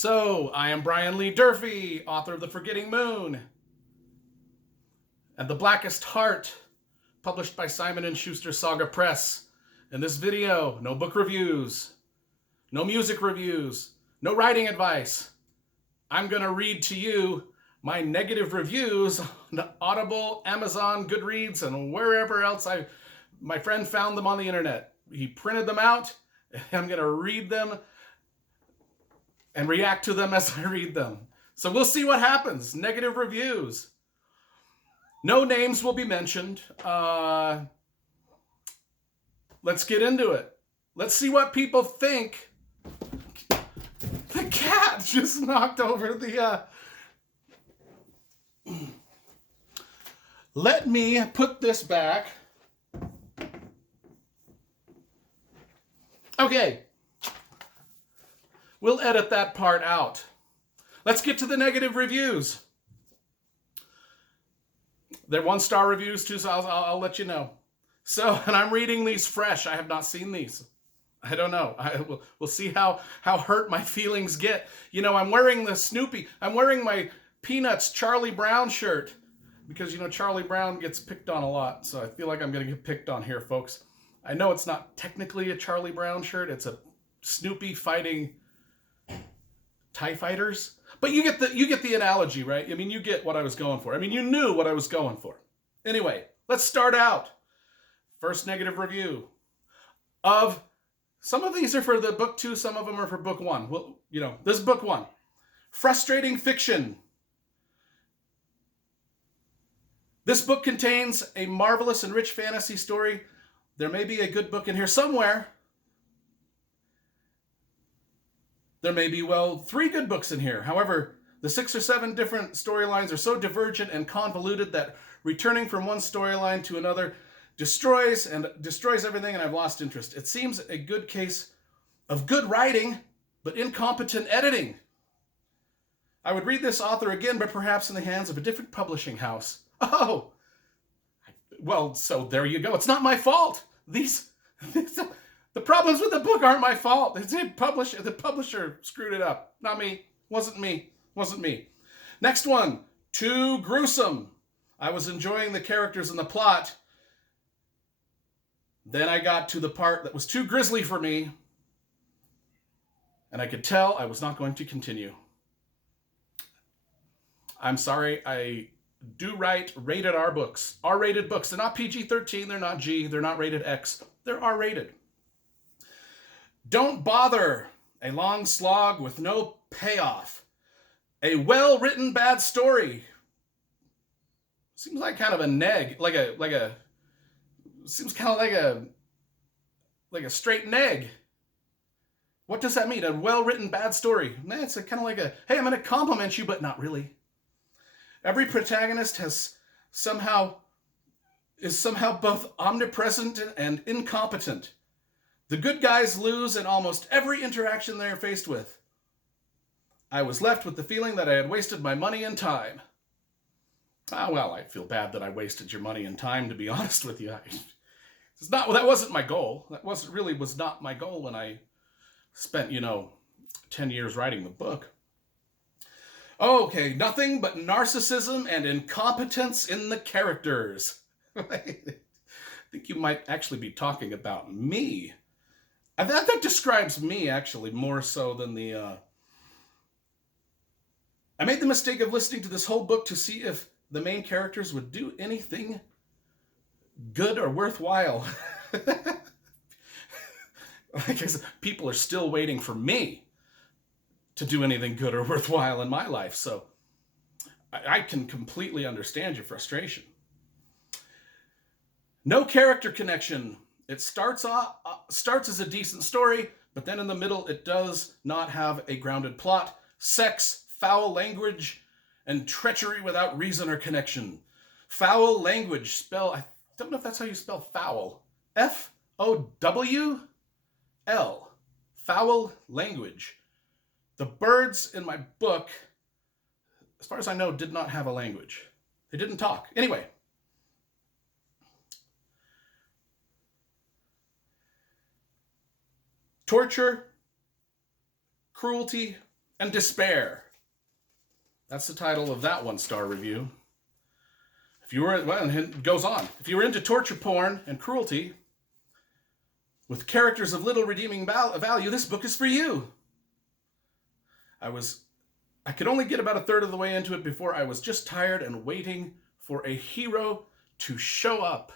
So, I am Brian Lee Durfee, author of The Forgetting Moon and The Blackest Heart, published by Simon & Schuster Saga Press. In this video, no book reviews, no music reviews, no writing advice. I'm going to read to you my negative reviews on Audible, Amazon, Goodreads, and wherever else my friend found them on the internet. He printed them out, and I'm going to read them and react to them as I read them. So we'll see what happens. Negative reviews. No names will be mentioned. Let's get into it. Let's see what people think. The cat just knocked over the... Let me put this back. Okay. We'll edit that part out. Let's get to the negative reviews. They're 1-star reviews too, so I'll let you know. So, and I'm reading these fresh. I have not seen these. I don't know. We'll see how hurt my feelings get. You know, I'm wearing the Snoopy. I'm wearing my Peanuts Charlie Brown shirt because, you know, Charlie Brown gets picked on a lot. So I feel like I'm going to get picked on here, folks. I know it's not technically a Charlie Brown shirt. It's a Snoopy fighting TIE fighters. But you get the analogy, right? I mean, you get what I was going for. I mean, you knew what I was going for. Anyway, let's start out. First negative review of... Some of these are for the book 2, some of them are for book 1. Well, you know, this is book 1. Frustrating fiction. This book contains a marvelous and rich fantasy story. There may be a good book in here somewhere. There may be, well, 3 good books in here. However, the 6 or 7 different storylines are so divergent and convoluted that returning from one storyline to another destroys everything, and I've lost interest. It seems a good case of good writing, but incompetent editing. I would read this author again, but perhaps in the hands of a different publishing house. Oh, well, so there you go. It's not my fault. The problems with the book aren't my fault. The publisher screwed it up. Not me. Wasn't me. Next one. Too gruesome. I was enjoying the characters and the plot. Then I got to the part that was too grisly for me, and I could tell I was not going to continue. I'm sorry, I do write rated R books. R-rated books. They're not PG-13, they're not G, they're not rated X. They're R-rated. Don't bother. A long slog with no payoff. A well-written bad story. Seems like kind of a neg, seems kind of like a straight neg. What does that mean? A well-written bad story. Man, it's kind of like a, hey, I'm going to compliment you, but not really. Every protagonist is somehow both omnipresent and incompetent. The good guys lose in almost every interaction they are faced with. I was left with the feeling that I had wasted my money and time. Well, I feel bad that I wasted your money and time, to be honest with you. That wasn't my goal. That was not my goal when I spent, 10 years writing the book. Okay, nothing but narcissism and incompetence in the characters. I think you might actually be talking about me. That describes me, actually, more so than the... I made the mistake of listening to this whole book to see if the main characters would do anything good or worthwhile. I guess people are still waiting for me to do anything good or worthwhile in my life, so I can completely understand your frustration. No character connection. It starts as a decent story, but then in the middle it does not have a grounded plot. Sex, foul language, and treachery without reason or connection. Foul language, I don't know if that's how you spell foul. F-O-W-L. Foul language. The birds in my book, as far as I know, did not have a language. They didn't talk. Anyway. Torture, cruelty, and despair. That's the title of that 1-star review. If you were, well, it goes on. If you were into torture porn and cruelty, with characters of little redeeming value, this book is for you. I could only get about a third of the way into it before I was just tired and waiting for a hero to show up.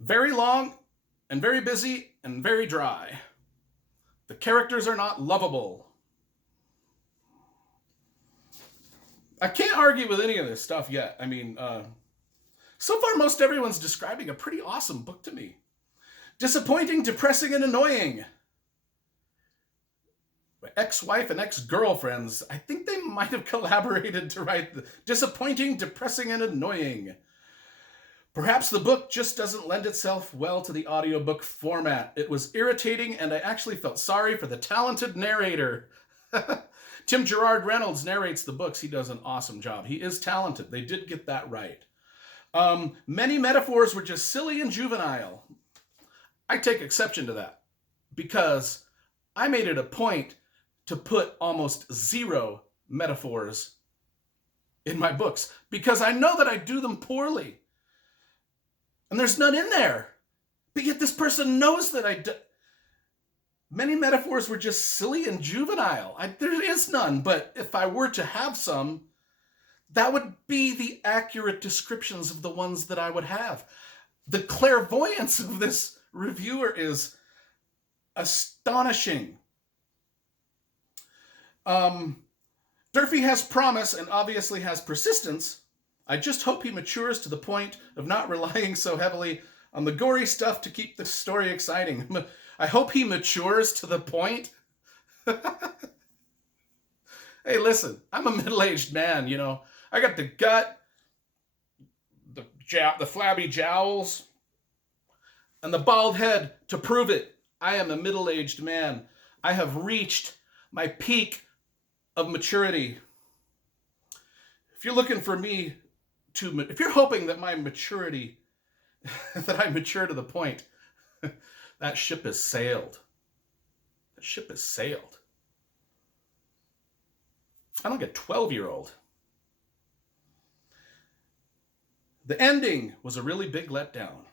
Very long and very busy and very dry. The characters are not lovable. I can't argue with any of this stuff yet. I mean, so far most everyone's describing a pretty awesome book to me. Disappointing, depressing, and annoying. My ex-wife and ex-girlfriends, I think they might have collaborated to write the disappointing, depressing, and annoying. Perhaps the book just doesn't lend itself well to the audiobook format. It was irritating, and I actually felt sorry for the talented narrator. Tim Gerard Reynolds narrates the books. He does an awesome job. He is talented. They did get that right. Many metaphors were just silly and juvenile. I take exception to that because I made it a point to put almost 0 metaphors in my books because I know that I do them poorly. And there's none in there. But yet this person knows that I do. Many metaphors were just silly and juvenile. There is none, but if I were to have some, that would be the accurate descriptions of the ones that I would have. The clairvoyance of this reviewer is astonishing. Durfee has promise and obviously has persistence. I just hope he matures to the point of not relying so heavily on the gory stuff to keep the story exciting. I hope he matures to the point. Hey, listen, I'm a middle-aged man, you know. I got the gut, the flabby jowls, and the bald head to prove it. I am a middle-aged man. I have reached my peak of maturity. If you're looking for me to, if you're hoping that my maturity, that I mature to the point, that ship has sailed. That ship has sailed. I'm like a 12-year-old. The ending was a really big letdown.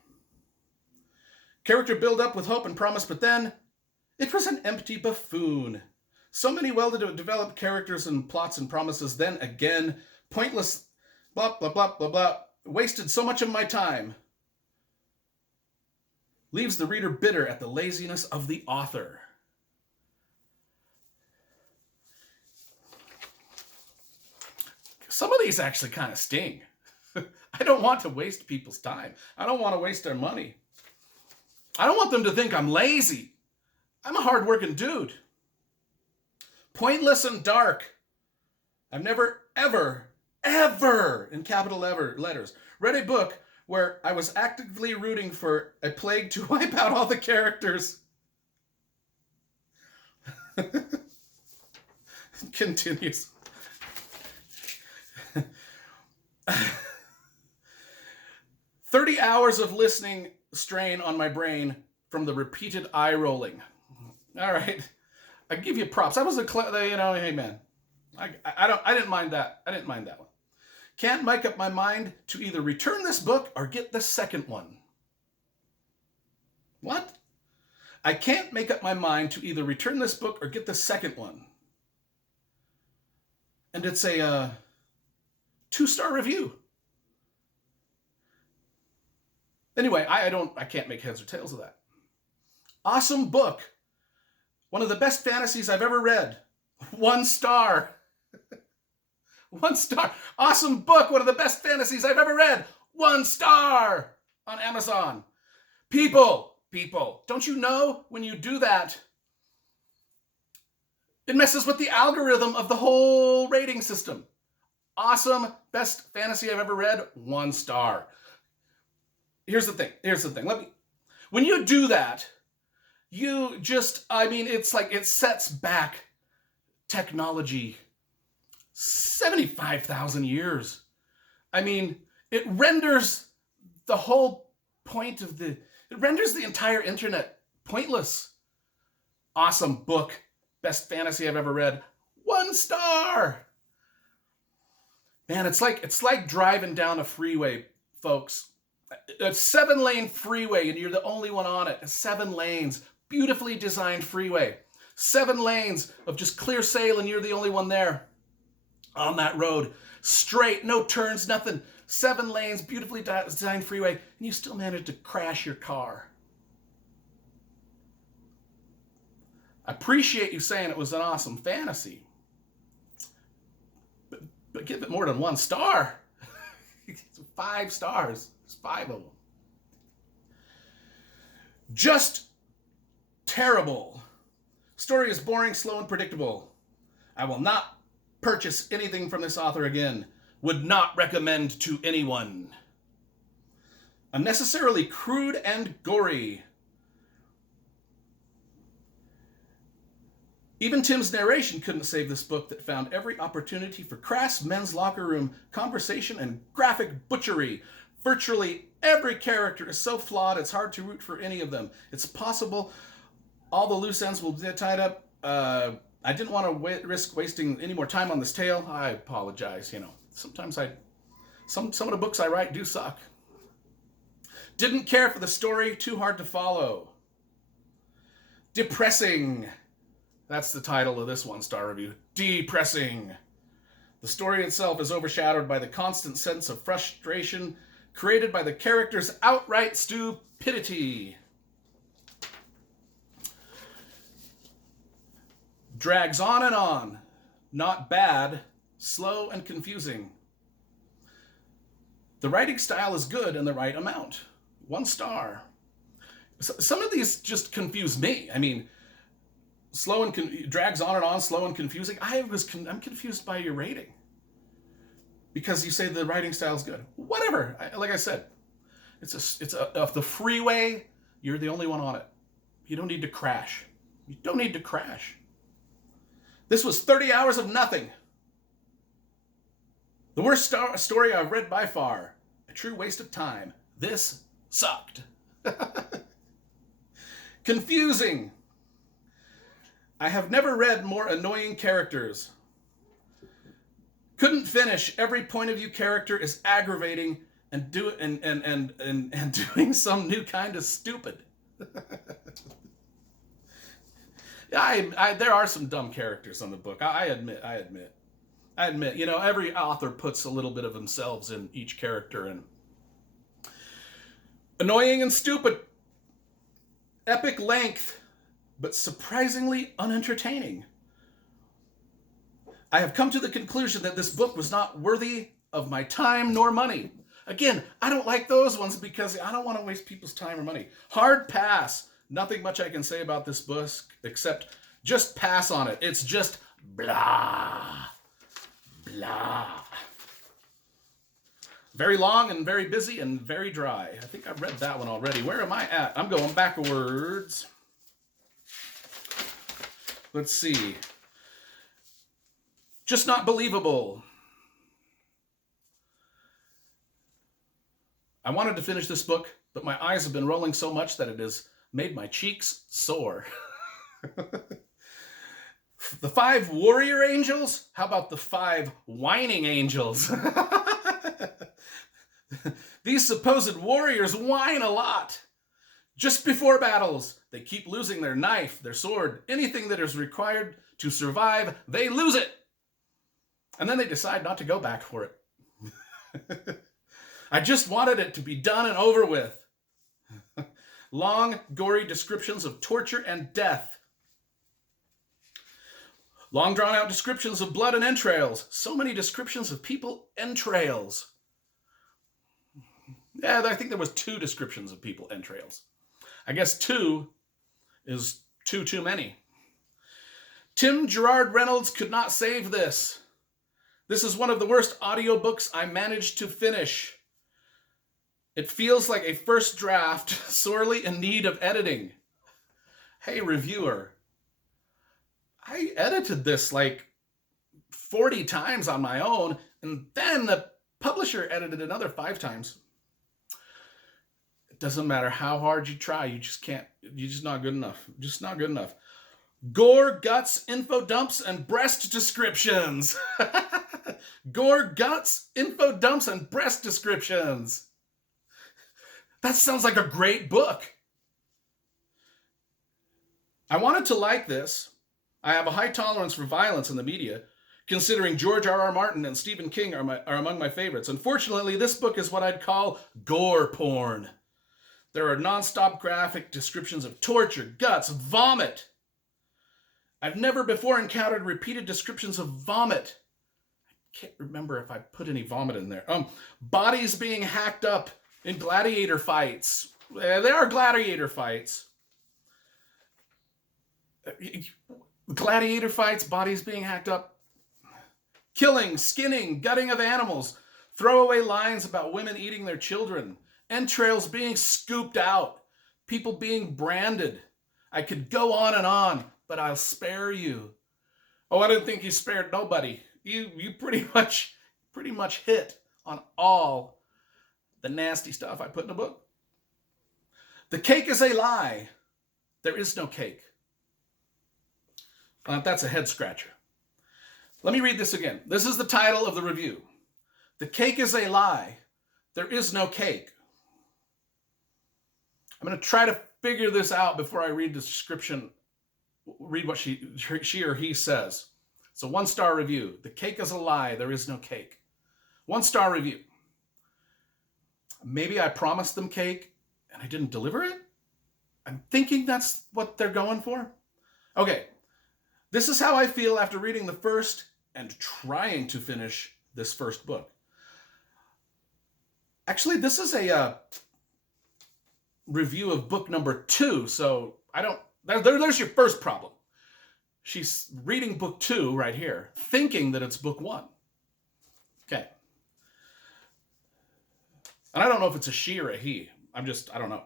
Character build up with hope and promise, but then it was an empty buffoon. So many well-developed characters and plots and promises, then again, pointless blah, blah, blah, blah, blah. Wasted so much of my time. Leaves the reader bitter at the laziness of the author. Some of these actually kind of sting. I don't want to waste people's time. I don't want to waste their money. I don't want them to think I'm lazy. I'm a hard-working dude. Pointless and dark. I've never, ever, in capital letters, read a book where I was actively rooting for a plague to wipe out all the characters. Continues. 30 hours of listening strain on my brain from the repeated eye rolling. All right. I give you props. That was hey man. I didn't mind that. I didn't mind that one. Can't make up my mind to either return this book or get the second one. What? I can't make up my mind to either return this book or get the second one. And it's a 2-star review. Anyway, I can't make heads or tails of that. Awesome book. One of the best fantasies I've ever read. 1 star. 1 star. Awesome book. One of the best fantasies I've ever read. 1 star on Amazon. People, don't you know when you do that, it messes with the algorithm of the whole rating system. Awesome, best fantasy I've ever read, 1 star. Here's the thing. When you do that, you just, it's like it sets back technology 75,000 years. It renders the whole point it renders the entire internet pointless. Awesome book. Best fantasy I've ever read. 1 star. Man, it's like driving down a freeway, folks. A 7-lane freeway, and you're the only one on it. 7 lanes, beautifully designed freeway. 7 lanes of just clear sail, and you're the only one there on that road. Straight, no turns, nothing. 7 lanes, beautifully designed freeway, and you still managed to crash your car. I appreciate you saying it was an awesome fantasy, but give it more than 1 star. 5 stars. There's 5 of them. Just terrible. Story is boring, slow, and predictable. I will not purchase anything from this author again. Would not recommend to anyone. Unnecessarily crude and gory. Even Tim's narration couldn't save this book that found every opportunity for crass men's locker room conversation and graphic butchery. Virtually every character is so flawed it's hard to root for any of them. It's possible all the loose ends will get tied up. I didn't want to risk wasting any more time on this tale. I apologize. Sometimes some of the books I write do suck. Didn't care for the story. Too hard to follow. Depressing. That's the title of this 1-star review. Depressing. The story itself is overshadowed by the constant sense of frustration created by the characters' outright stupidity. Drags on and on. Not bad. Slow and confusing. The writing style is good in the right amount. 1 star. Some of these just confuse me. I mean, slow and drags on and on, slow and confusing. I'm confused by your rating because you say the writing style is good. Whatever. Like I said, it's off the freeway. You're the only one on it. You don't need to crash. You don't need to crash. This was 30 hours of nothing. The worst story I've read by far. A true waste of time. This sucked. Confusing. I have never read more annoying characters. Couldn't finish. Every point of view character is aggravating and doing some new kind of stupid. There are some dumb characters on the book. I admit. Every author puts a little bit of themselves in each character, and annoying and stupid. Epic length, but surprisingly unentertaining. I have come to the conclusion that this book was not worthy of my time nor money. Again, I don't like those ones because I don't want to waste people's time or money. Hard pass. Nothing much I can say about this book except just pass on it. It's just blah. Blah. Very long and very busy and very dry. I think I've read that one already. Where am I at? I'm going backwards. Let's see. Just not believable. I wanted to finish this book, but my eyes have been rolling so much that it has made my cheeks sore. The 5 warrior angels? How about the 5 whining angels? These supposed warriors whine a lot. Just before battles, they keep losing their knife, their sword, anything that is required to survive, they lose it. And then they decide not to go back for it. I just wanted it to be done and over with. Long, gory descriptions of torture and death. Long, drawn-out descriptions of blood and entrails. So many descriptions of people entrails. Yeah, I think there was 2 descriptions of people entrails. I guess 2 is too many. Tim Gerard Reynolds could not save this. This is one of the worst audiobooks I managed to finish. It feels like a first draft, sorely in need of editing. Hey, reviewer. I edited this like 40 times on my own, and then the publisher edited another 5 times. It doesn't matter how hard you try, you just can't, you're just not good enough. Just not good enough. Gore, guts, info dumps, and breast descriptions. Gore, guts, info dumps, and breast descriptions. That sounds like a great book. I wanted to like this. I have a high tolerance for violence in the media, considering George R.R. Martin and Stephen King are among my favorites. Unfortunately, this book is what I'd call gore porn. There are nonstop graphic descriptions of torture, guts, vomit. I've never before encountered repeated descriptions of vomit. I can't remember if I put any vomit in there. Bodies being hacked up in gladiator fights. There are gladiator fights. Gladiator fights, bodies being hacked up. Killing, skinning, gutting of animals. Throwaway lines about women eating their children. Entrails being scooped out. People being branded. I could go on, but I'll spare you. Oh, I didn't think you spared nobody. You pretty much hit on all the nasty stuff I put in the book. The cake is a lie. There is no cake. That's a head scratcher. Let me read this again. This is the title of the review. The cake is a lie. There is no cake. I'm going to try to figure this out before I read the description, read what she or he says. It's a 1-star review. The cake is a lie. There is no cake. 1-star review. Maybe I promised them cake and I didn't deliver it? I'm thinking that's what they're going for. Okay. This is how I feel after reading the first and trying to finish this first book. Actually, this is a review of book number 2, so there's your first problem. She's reading book 2 right here, thinking that it's book 1. Okay. And I don't know if it's a she or a he. I don't know.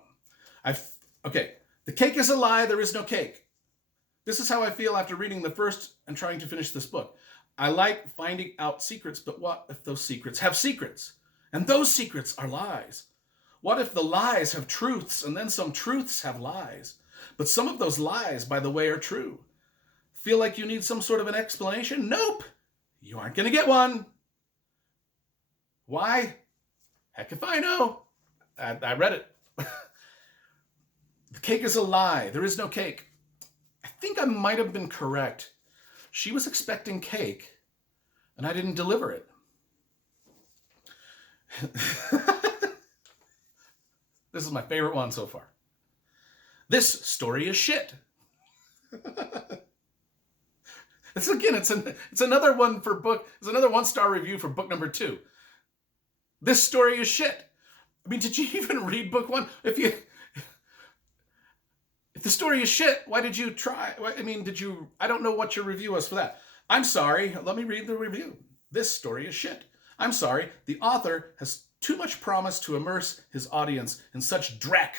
Okay. The cake is a lie. There is no cake. This is how I feel after reading the first and trying to finish this book. I like finding out secrets, but what if those secrets have secrets? And those secrets are lies. What if the lies have truths and then some truths have lies? But some of those lies, by the way, are true. Feel like you need some sort of an explanation? Nope. You aren't going to get one. Why? Heck if I know. I read it. The cake is a lie. There is no cake. I think I might have been correct. She was expecting cake, and I didn't deliver it. This is my favorite one so far. This story is shit. It's another one for book. It's another 1-star review for book number 2. This story is shit. I mean, did you even read book 1? If the story is shit, why did you try? I mean, I don't know what your review was for that. I'm sorry. Let me read the review. This story is shit. I'm sorry. The author has too much promise to immerse his audience in such dreck.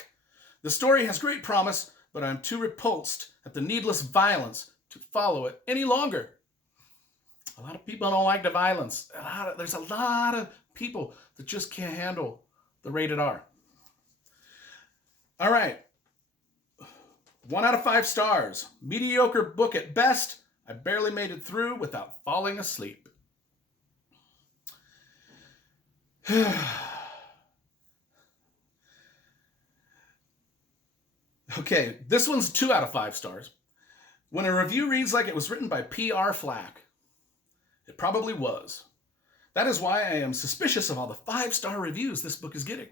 The story has great promise, but I'm too repulsed at the needless violence to follow it any longer. A lot of people don't like the violence. There's a lot of people that just can't handle the rated R. All right. 1 out of 5 stars. Mediocre book at best. I barely made it through without falling asleep. Okay, this one's 2 out of 5 stars. When a review reads like it was written by PR Flack, it probably was. That is why I am suspicious of all the 5-star reviews this book is getting.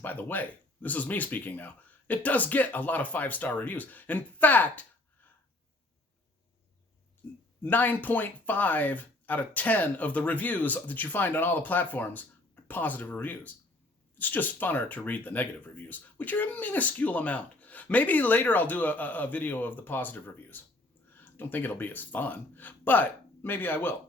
By the way, this is me speaking now. It does get a lot of 5-star reviews. In fact, 9.5 out of 10 of the reviews that you find on all the platforms are positive reviews. It's just funner to read the negative reviews, which are a minuscule amount. Maybe later I'll do a video of the positive reviews. I don't think it'll be as fun, but maybe I will.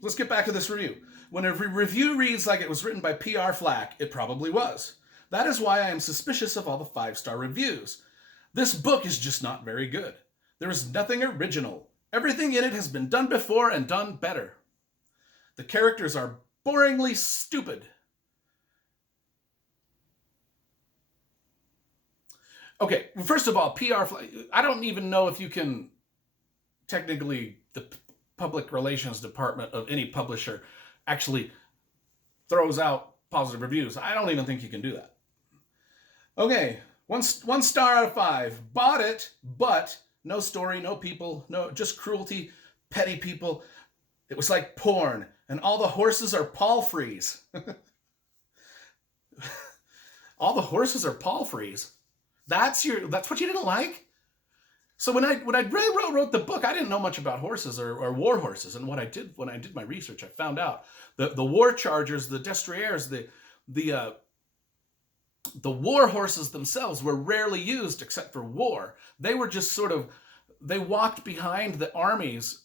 Let's get back to this review. When a review reads like it was written by PR Flack, it probably was. That is why I am suspicious of all the 5-star reviews. This book is just not very good. There is nothing original. Everything in it has been done before and done better. The characters are boringly stupid. Okay, first of all, I don't even know if you can technically, the public relations department of any publisher actually throws out positive reviews. I don't even think you can do that. Okay, one star out of 5. Bought it, but no story, no people, no, just cruelty, petty people. It was like porn, and all the horses are palfreys. All the horses are palfreys. That's what you didn't like? So when I wrote the book, I didn't know much about horses or war horses. And what I did when I did my research, I found out the war chargers, the destriers, the war horses themselves were rarely used except for war. They were just they walked behind the armies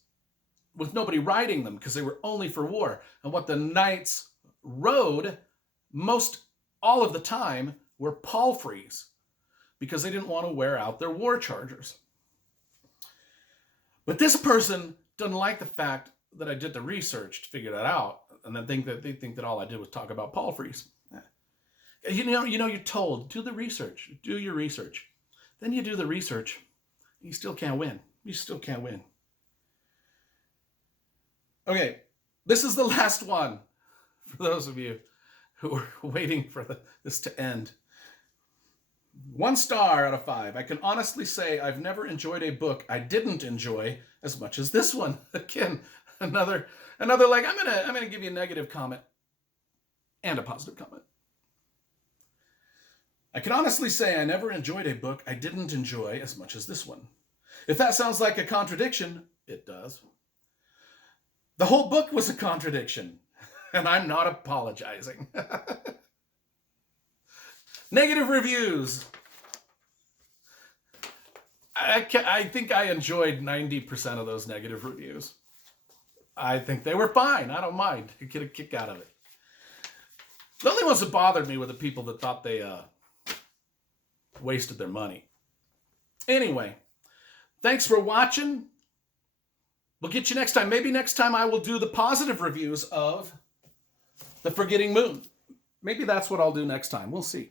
with nobody riding them because they were only for war. And what the knights rode all of the time were palfreys because they didn't want to wear out their war chargers. But this person doesn't like the fact that I did the research to figure that out, and then they think that all I did was talk about palfreys. You know, you're told, do the research, do your research. Then you do the research, you still can't win. You still can't win. Okay, this is the last one for those of you who are waiting for this to end. 1 star out of 5. I can honestly say I've never enjoyed a book I didn't enjoy as much as this one. Again, another like I'm gonna give you a negative comment and a positive comment. I can honestly say I never enjoyed a book I didn't enjoy as much as this one. If that sounds like a contradiction, it does. The whole book was a contradiction, and I'm not apologizing. Negative reviews. I think I enjoyed 90% of those negative reviews. I think they were fine. I don't mind. You get a kick out of it. The only ones that bothered me were the people that thought they wasted their money. Anyway, thanks for watching. We'll get you next time. Maybe next time I will do the positive reviews of The Forgetting Moon. Maybe that's what I'll do next time. We'll see.